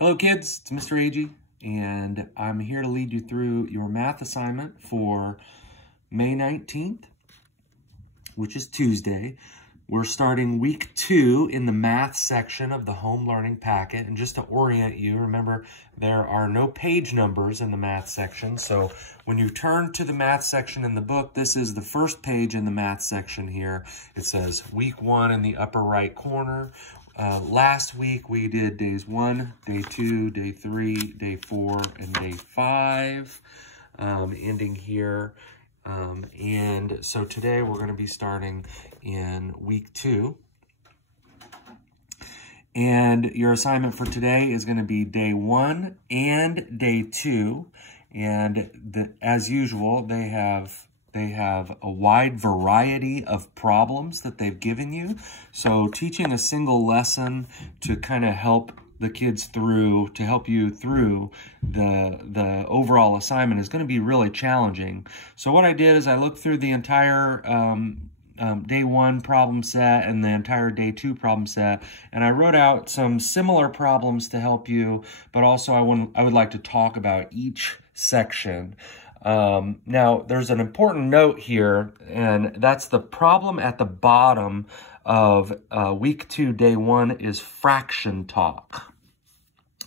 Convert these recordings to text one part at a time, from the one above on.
Hello kids, it's Mr. Agee, and I'm here to lead you through your math assignment for May 19th, which is Tuesday. We're starting week 2 in the math section of the home learning packet. And just to orient you, remember there are no page numbers in the math section. So when you turn to the math section in the book, this is the first page in the math section here. It says week 1 in the upper right corner. Last week we did days 1, day 2, day 3, day 4, and day 5, ending here. And so today we're going to be starting in week 2. And your assignment for today is going to be day 1 and day 2. And as usual, they have a wide variety of problems that they've given you. So teaching a single lesson to kind of help the kids through, to help you through the overall assignment is going to be really challenging. So what I did is I looked through the entire day 1 problem set and the entire day 2 problem set, and I wrote out some similar problems to help you, but also I would like to talk about each section. Now, there's an important note here, and that's the problem at the bottom of week 2, day 1 is fraction talk.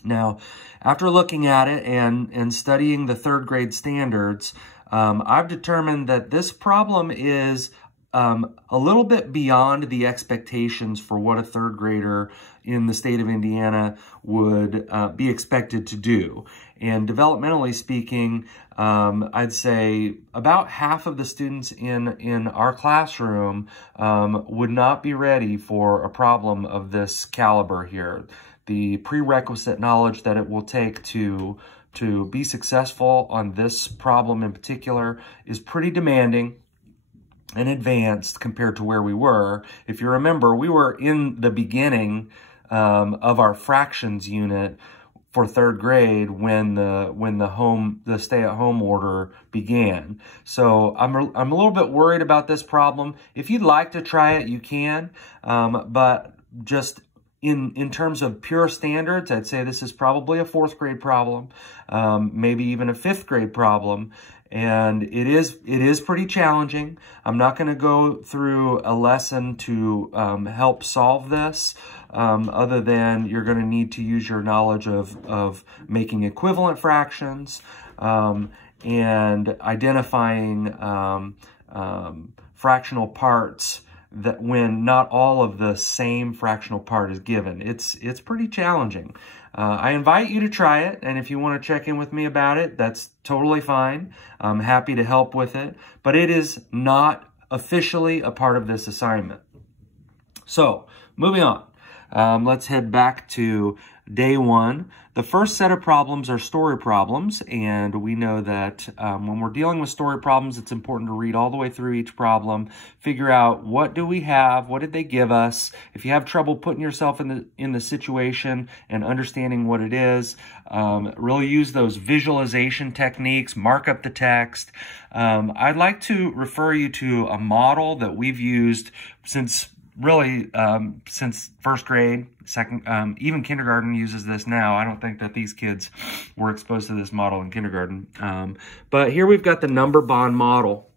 Now, after looking at it and studying the 3rd grade standards, I've determined that this problem is a little bit beyond the expectations for what a 3rd grader in the state of Indiana would be expected to do. And developmentally speaking, I'd say about half of the students in our classroom would not be ready for a problem of this caliber here. The prerequisite knowledge that it will take to be successful on this problem in particular is pretty demanding and advanced compared to where we were. If you remember, we were in the beginning of our fractions unit for 3rd grade when the stay-at-home order began. So I'm a little bit worried about this problem. If you'd like to try it, you can, but just in terms of pure standards, I'd say this is probably a 4th grade problem, maybe even a 5th grade problem. And it is pretty challenging. I'm not going to go through a lesson to help solve this, other than you're going to need to use your knowledge of making equivalent fractions and identifying fractional parts that when not all of the same fractional part is given. It's pretty challenging. I invite you to try it, and if you want to check in with me about it, that's totally fine. I'm happy to help with it, but it is not officially a part of this assignment. So, moving on. Let's head back to day 1. The first set of problems are story problems, and we know that when we're dealing with story problems, it's important to read all the way through each problem, figure out what do we have, what did they give us. If you have trouble putting yourself in the situation and understanding what it is, really use those visualization techniques, mark up the text. I'd like to refer you to a model that we've used since 1st grade, even kindergarten uses this now. I don't think that these kids were exposed to this model in kindergarten. But here we've got the number bond model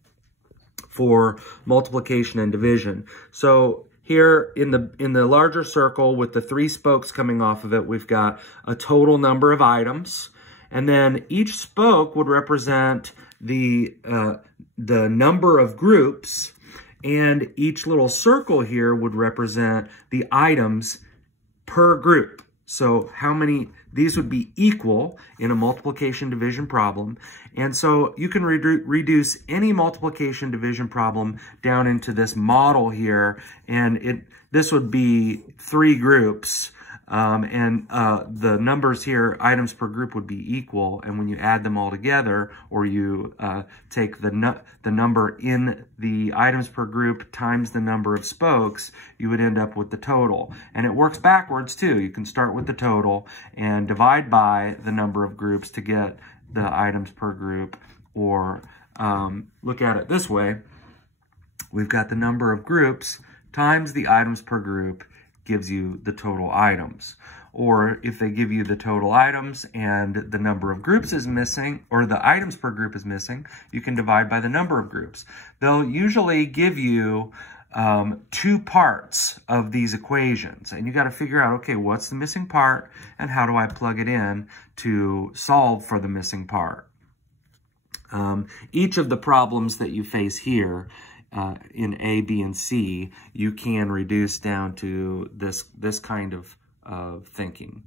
for multiplication and division. So here in the larger circle with the 3 spokes coming off of it, we've got a total number of items. And then each spoke would represent the number of groups, and each little circle here would represent the items per group. So how many, these would be equal in a multiplication division problem. And so you can reduce any multiplication division problem down into this model here, and this would be 3 groups. The numbers here, items per group, would be equal, and when you add them all together, or you take the number in the items per group times the number of spokes, you would end up with the total. And it works backwards too. You can start with the total and divide by the number of groups to get the items per group, or look at it this way. We've got the number of groups times the items per group gives you the total items. Or if they give you the total items and the number of groups is missing, or the items per group is missing, you can divide by the number of groups. They'll usually give you 2 parts of these equations, and you got to figure out, okay, what's the missing part and how do I plug it in to solve for the missing part. Each of the problems that you face here in A, B, and C, you can reduce down to this kind of thinking.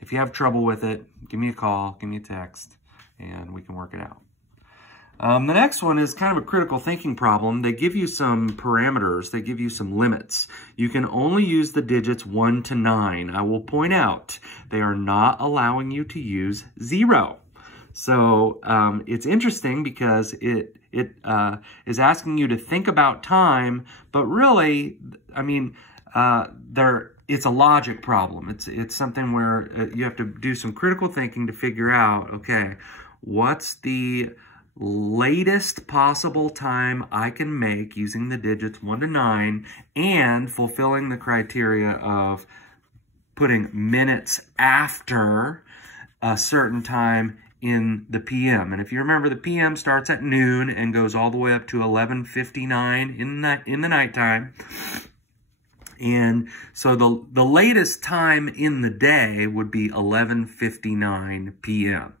If you have trouble with it, give me a call, give me a text, and we can work it out. The next one is kind of a critical thinking problem. They give you some parameters. They give you some limits. You can only use the digits 1 to 9. I will point out they are not allowing you to use 0. So it's interesting because it is asking you to think about time, but really, I mean, it's a logic problem. It's something where you have to do some critical thinking to figure out, okay, what's the latest possible time I can make using the digits 1 to 9 and fulfilling the criteria of putting minutes after a certain time in the PM. And if you remember, the PM starts at noon and goes all the way up to 11:59 in the nighttime. And so the latest time in the day would be 11:59 PM.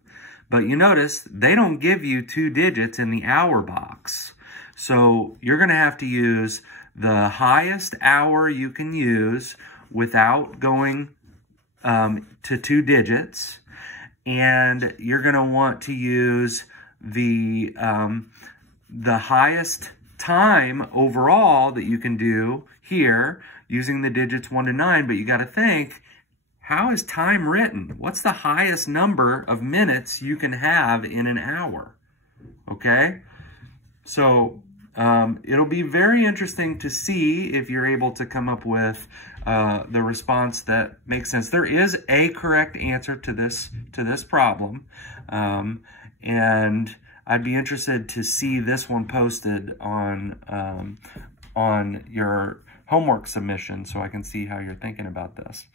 But you notice they don't give you 2 digits in the hour box. So you're going to have to use the highest hour you can use without going to 2 digits. And you're going to want to use the highest time overall that you can do here using the digits 1 to 9. But you got to think, how is time written? What's the highest number of minutes you can have in an hour? Okay? So it'll be very interesting to see if you're able to come up with the response that makes sense. There is a correct answer to this problem, and I'd be interested to see this one posted on your homework submission so I can see how you're thinking about this.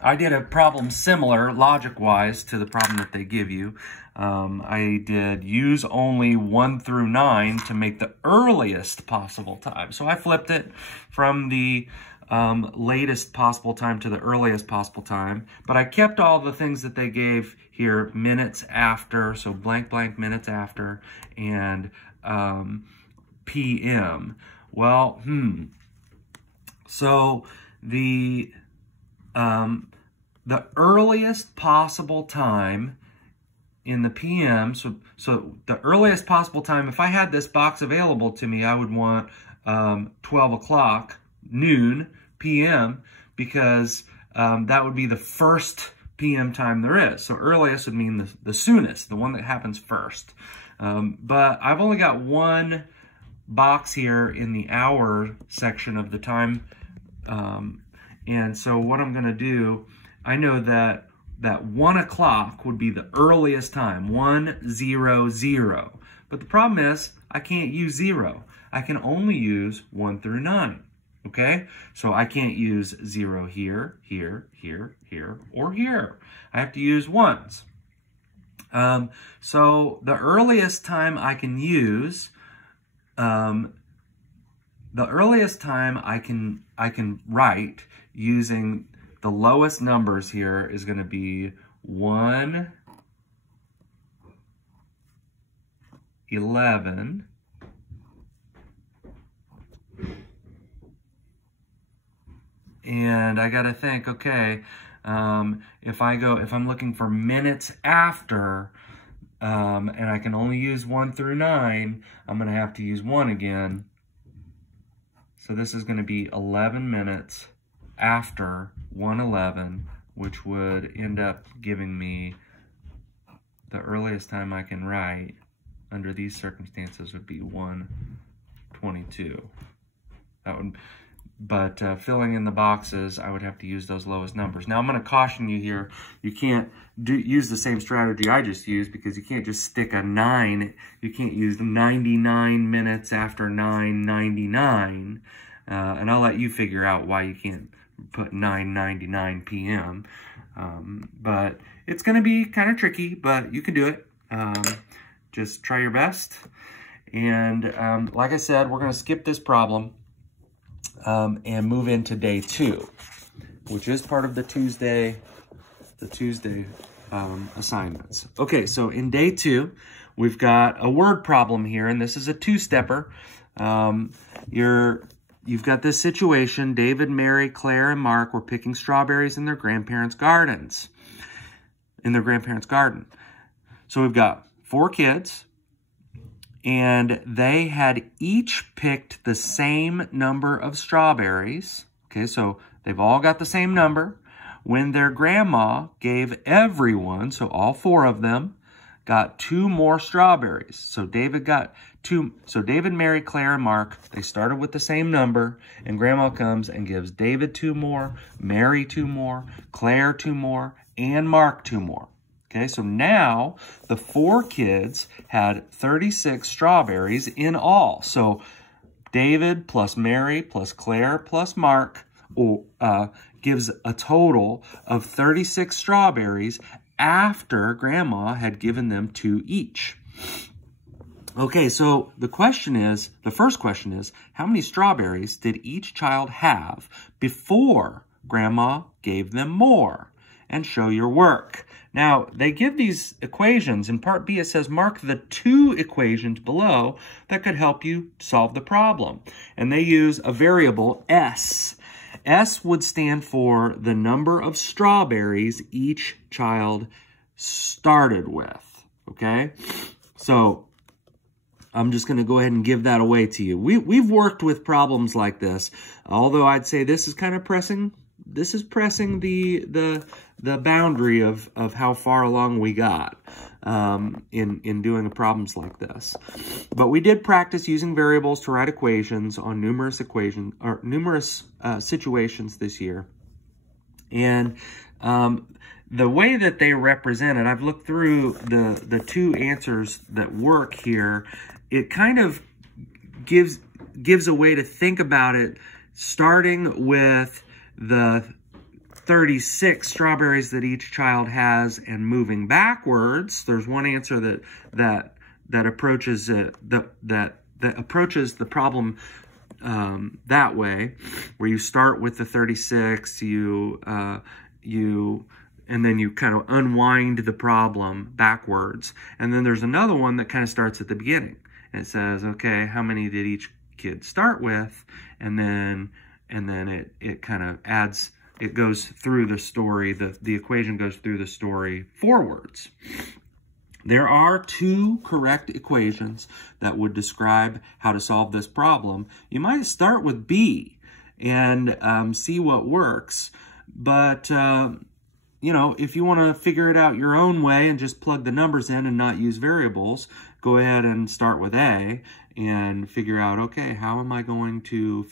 I did a problem similar, logic-wise, to the problem that they give you. I did use only 1 through 9 to make the earliest possible time. So I flipped it from the latest possible time to the earliest possible time. But I kept all the things that they gave here, minutes after, so blank, blank, minutes after, and PM. Well, so the earliest possible time in the PM, so the earliest possible time, if I had this box available to me, I would want 12 o'clock, noon, PM, because that would be the first PM time there is. So earliest would mean the soonest, the one that happens first. But I've only got one box here in the hour section of the time. And so what I'm going to do, I know that 1 o'clock would be the earliest time, 1:00. But the problem is I can't use 0. I can only use 1 through 9. Okay? So I can't use 0 here, here, here, here, or here. I have to use ones. So the earliest time I can use, the earliest time I can write using the lowest numbers here is going to be 1, 11, and I got to think, okay, if I'm looking for minutes after, and I can only use 1 through 9, I'm going to have to use 1 again. So this is going to be 11 minutes after 1:11, which would end up giving me the earliest time I can write under these circumstances would be 1:22. But filling in the boxes, I would have to use those lowest numbers. Now I'm going to caution you here, you can't use the same strategy I just used, because you can't just stick a 9. You can't use 99 minutes after 9:99. And I'll let you figure out why you can't put 9:99 p.m. But it's going to be kind of tricky, but you can do it. Just try your best. And like I said, we're going to skip this problem and move into day 2, which is part of the Tuesday assignments. Okay, so in day 2, we've got a word problem here, and this is a 2-stepper. You've got this situation. David, Mary, Claire, and Mark were picking strawberries in their grandparents' garden. So we've got 4 kids, and they had each picked the same number of strawberries. Okay, so they've all got the same number. When their grandma gave everyone, so all 4 of them, got 2 more strawberries. So David got 2. So David, Mary, Claire, and Mark, they started with the same number, and Grandma comes and gives David 2 more, Mary 2 more, Claire 2 more, and Mark 2 more. Okay, so now the 4 kids had 36 strawberries in all. So David plus Mary plus Claire plus Mark gives a total of 36 strawberries after Grandma had given them 2 each. Okay, so the first question is, how many strawberries did each child have before Grandma gave them more? And show your work. Now, they give these equations. In part B, it says mark the 2 equations below that could help you solve the problem. And they use a variable, S. S would stand for the number of strawberries each child started with, okay? So I'm just going to go ahead and give that away to you. We've worked with problems like this, although I'd say this is kind of pressing. This is pressing the boundary of how far along we got in doing problems like this. But we did practice using variables to write equations on numerous situations this year. And the way that they represent it, I've looked through the 2 answers that work here. It kind of gives a way to think about it, starting with the 36 strawberries that each child has and moving backwards. There's one answer that approaches it that approaches the problem that way, where you start with the 36, and then you kind of unwind the problem backwards. And then there's another one that kind of starts at the beginning. It says, okay, how many did each kid start with? And then it kind of adds, it goes through the story, the equation goes through the story forwards. There are 2 correct equations that would describe how to solve this problem. You might start with B and see what works, but you know, if you want to figure it out your own way and just plug the numbers in and not use variables, go ahead and start with A and figure out, okay, how am I going to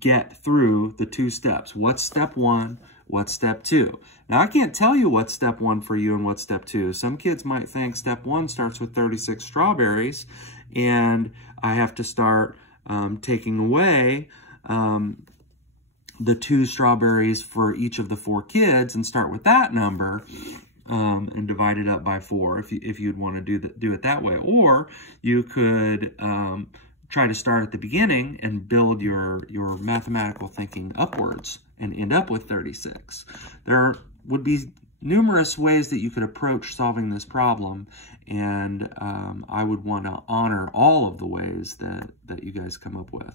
get through the 2 steps? What's step 1? What's step 2? Now, I can't tell you what's step 1 for you and what's step 2. Some kids might think step 1 starts with 36 strawberries, and I have to start taking away the 2 strawberries for each of the 4 kids and start with that number and divide it up by 4 if you'd want to do it that way. Or you could try to start at the beginning and build your mathematical thinking upwards and end up with 36. There would be numerous ways that you could approach solving this problem, and I would want to honor all of the ways that you guys come up with.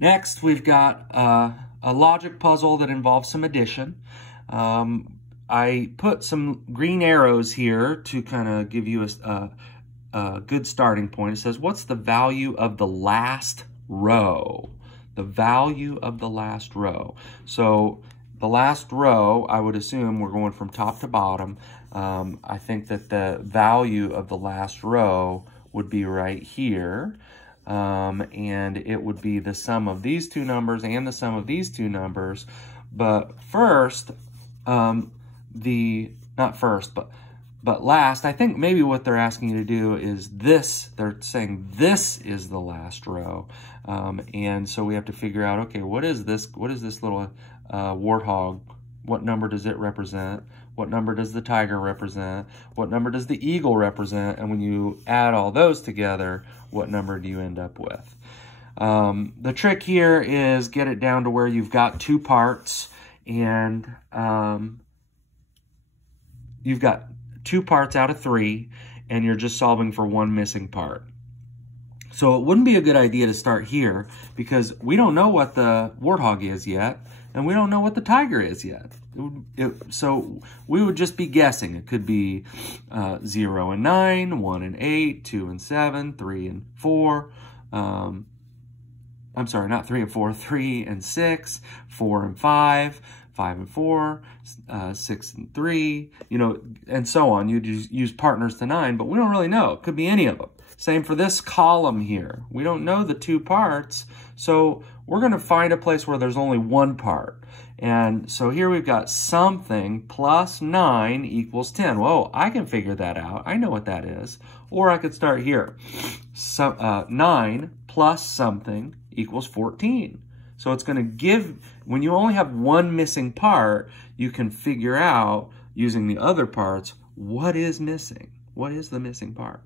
Next, we've got a logic puzzle that involves some addition. I put some green arrows here to kind of give you a good starting point. It says, what's the value of the last row? The value of the last row. So the last row, I would assume we're going from top to bottom. I think that the value of the last row would be right here. And it would be the sum of these 2 numbers and the sum of these 2 numbers. But first, But last, I think maybe what they're asking you to do is this. They're saying this is the last row. And so we have to figure out, okay, what is this? What is this little warthog? What number does it represent? What number does the tiger represent? What number does the eagle represent? And when you add all those together, what number do you end up with? The trick here is get it down to where you've got two parts, and you've got 2 parts out of 3, and you're just solving for one missing part. So it wouldn't be a good idea to start here because we don't know what the warthog is yet, and we don't know what the tiger is yet. So we would just be guessing. It could be 0 and 9, 1 and 8, 2 and 7, 3 and 4. I'm sorry, not 3 and 4, 3 and 6, 4 and 5, 5 and 4, 6 and 3, you know, and so on. You just use partners to 9, but we don't really know. It could be any of them. Same for this column here. We don't know the 2 parts, so we're going to find a place where there's only 1 part. And so here we've got something plus 9 equals 10. Whoa, I can figure that out. I know what that is. Or I could start here. So, 9 plus something equals 14. So it's going to give, when you only have 1 missing part, you can figure out, using the other parts, what is missing. What is the missing part?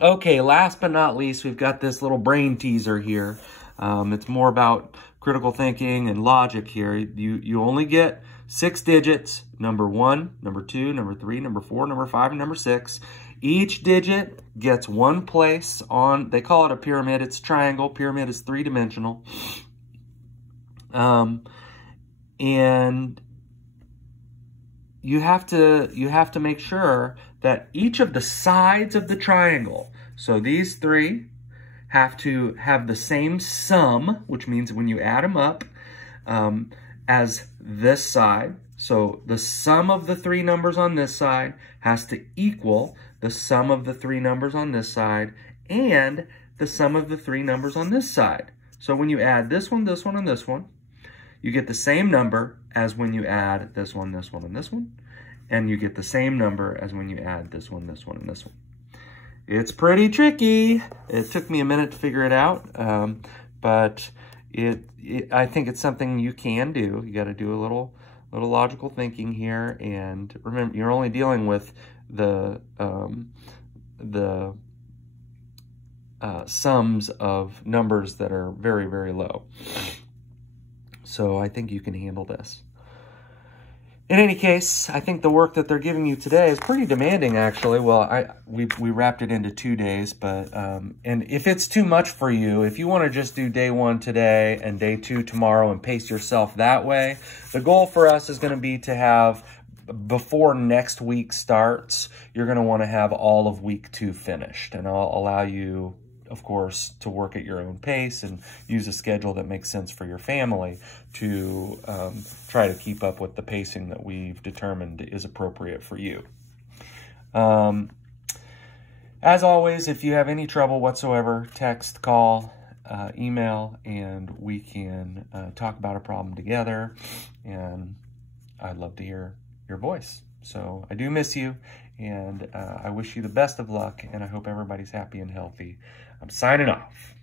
Okay, last but not least, we've got this little brain teaser here. It's more about critical thinking and logic here. You only get 6 digits, number 1, number 2, number 3, number 4, number 5, and number 6. Each digit gets 1 place on, they call it a pyramid, it's a triangle. Pyramid is 3-dimensional. And you have to make sure that each of the sides of the triangle, so these 3 have to have the same sum, which means when you add them up, as this side. So the sum of the 3 numbers on this side has to equal the sum of the 3 numbers on this side and the sum of the 3 numbers on this side. So when you add this one, and this one, you get the same number as when you add this one, and this one. And you get the same number as when you add this one, and this one. It's pretty tricky. It took me a minute to figure it out, but I think it's something you can do. You got to do a little logical thinking here, and remember, you're only dealing with the sums of numbers that are very, very low. So I think you can handle this. In any case, I think the work that they're giving you today is pretty demanding, actually. Well, we wrapped it into 2 days, but and if it's too much for you, if you want to just do day 1 today and day 2 tomorrow and pace yourself that way, the goal for us is going to be to have, before next week starts, you're going to want to have all of week 2 finished, and I'll allow you, of course, to work at your own pace and use a schedule that makes sense for your family to try to keep up with the pacing that we've determined is appropriate for you. As always, if you have any trouble whatsoever, text, call, email, and we can talk about a problem together, and I'd love to hear your voice. So I do miss you, and I wish you the best of luck, and I hope everybody's happy and healthy. I'm signing off.